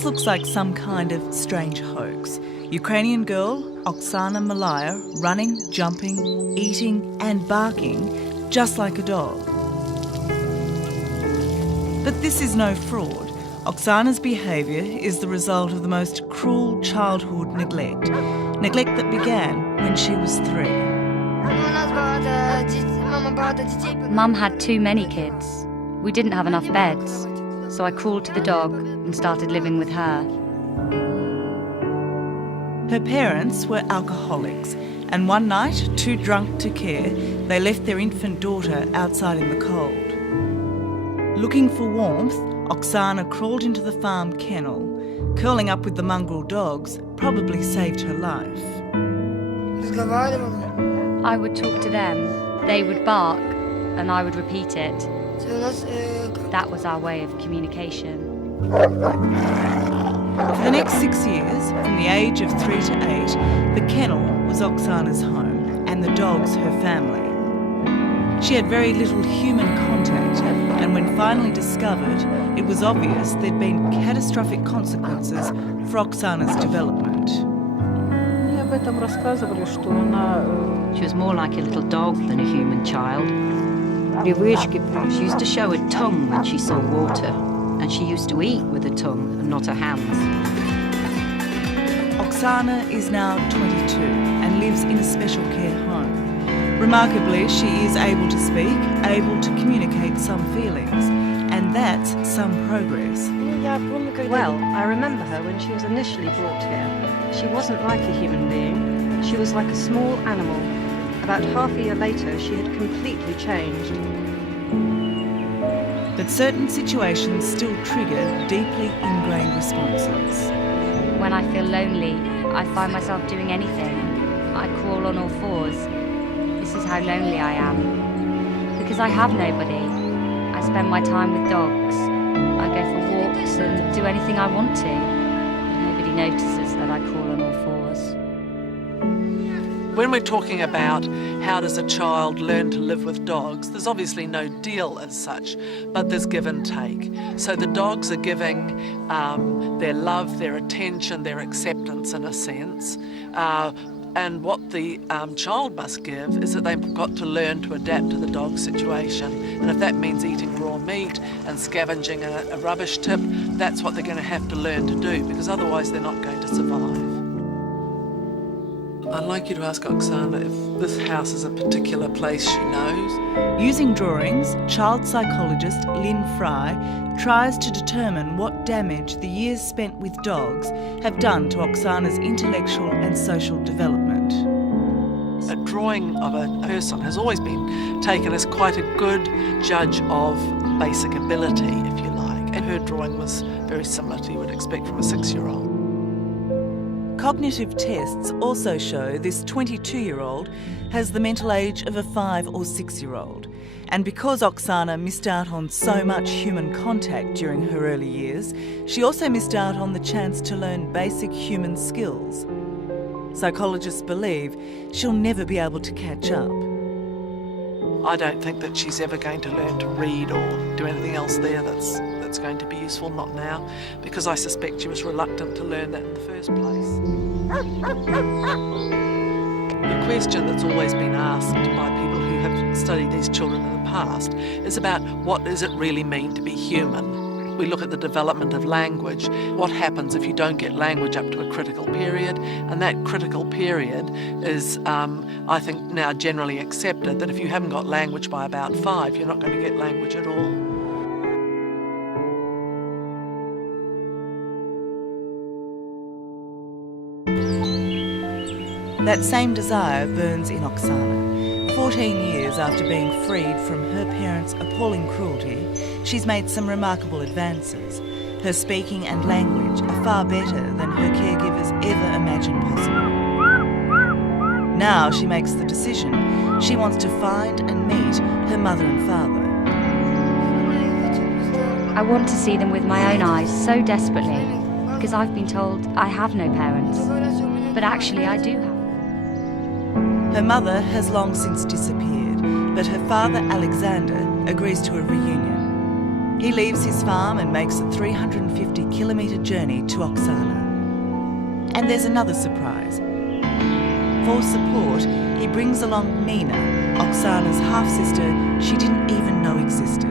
This looks like some kind of strange hoax. Ukrainian girl, Oksana Malaya, running, jumping, eating and barking just like a dog. But this is no fraud. Oksana's behaviour is the result of the most cruel childhood neglect. Neglect that began when she was 3. Mum had too many kids. We didn't have enough beds, so I crawled to the dog and started living with her. Her parents were alcoholics, and one night, too drunk to care, they left their infant daughter outside in the cold. Looking for warmth, Oksana crawled into the farm kennel. Curling up with the mongrel dogs probably saved her life. I would talk to them, they would bark, and I would repeat it. That was our way of communication. For the next 6 years, from the age of 3 to 8, the kennel was Oksana's home and the dogs her family. She had very little human contact, and when finally discovered, it was obvious there'd been catastrophic consequences for Oksana's development. She was more like a little dog than a human child. She used to show her tongue when she saw water, and she used to eat with her tongue and not her hands. Oksana is now 22 and lives in a special care home. Remarkably, she is able to speak, able to communicate some feelings, and that's some progress. Well, I remember her when she was initially brought here. She wasn't like a human being. She was like a small animal. About half a year later, she had completely changed. But certain situations still trigger deeply ingrained responses. When I feel lonely, I find myself doing anything. I crawl on all fours. This is how lonely I am. Because I have nobody. I spend my time with dogs. I go for walks and do anything I want to. Nobody notices that I crawl on all fours. When we're talking about how does a child learn to live with dogs, there's obviously no deal as such, but there's give and take. So the dogs are giving their love, their attention, their acceptance in a sense. And what the child must give is that they've got to learn to adapt to the dog situation. And if that means eating raw meat and scavenging a rubbish tip, that's what they're going to have to learn to do, because otherwise they're not going to survive. I'd like you to ask Oksana if this house is a particular place she knows. Using drawings, child psychologist Lynn Fry tries to determine what damage the years spent with dogs have done to Oksana's intellectual and social development. A drawing of a person has always been taken as quite a good judge of basic ability, if you like, and her drawing was very similar to what you would expect from a 6-year-old. Cognitive tests also show this 22-year-old has the mental age of a 5 or 6-year-old. And because Oksana missed out on so much human contact during her early years, she also missed out on the chance to learn basic human skills. Psychologists believe she'll never be able to catch up. I don't think that she's ever going to learn to read or do anything else there that's going to be useful, not now, because I suspect she was reluctant to learn that in the first place. The question that's always been asked by people who have studied these children in the past is about what does it really mean to be human? We look at the development of language. What happens if you don't get language up to a critical period? And that critical period is, I think, now generally accepted that if you haven't got language by about 5, you're not going to get language at all. That same desire burns in Oksana. 14 years after being freed from her parents' appalling cruelty, she's made some remarkable advances. Her speaking and language are far better than her caregivers ever imagined possible. Now she makes the decision. She wants to find and meet her mother and father. I want to see them with my own eyes so desperately, because I've been told I have no parents. But actually I do have. Her mother has long since disappeared, but her father, Alexander, agrees to a reunion. He leaves his farm and makes a 350-kilometre journey to Oksana. And there's another surprise. For support, he brings along Mina, Oksana's half-sister she didn't even know existed.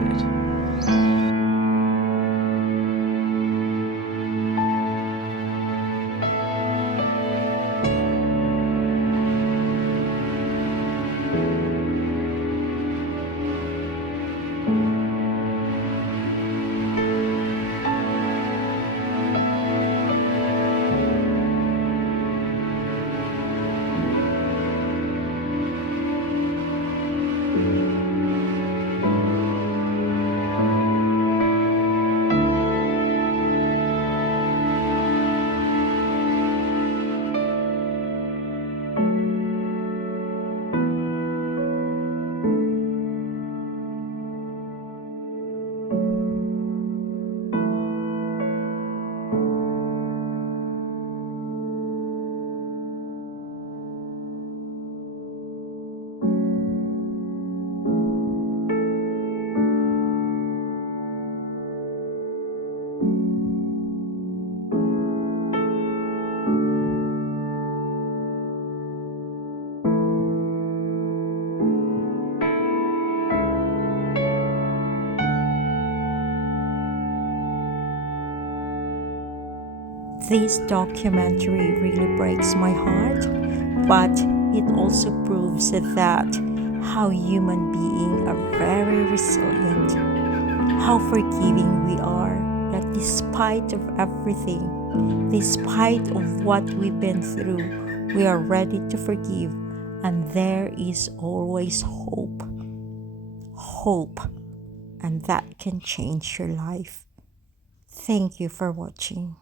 This documentary really breaks my heart, but it also proves that how human beings are very resilient, how forgiving we are, that despite of everything, despite of what we've been through, we are ready to forgive, and there is always hope. Hope, and that can change your life. Thank you for watching.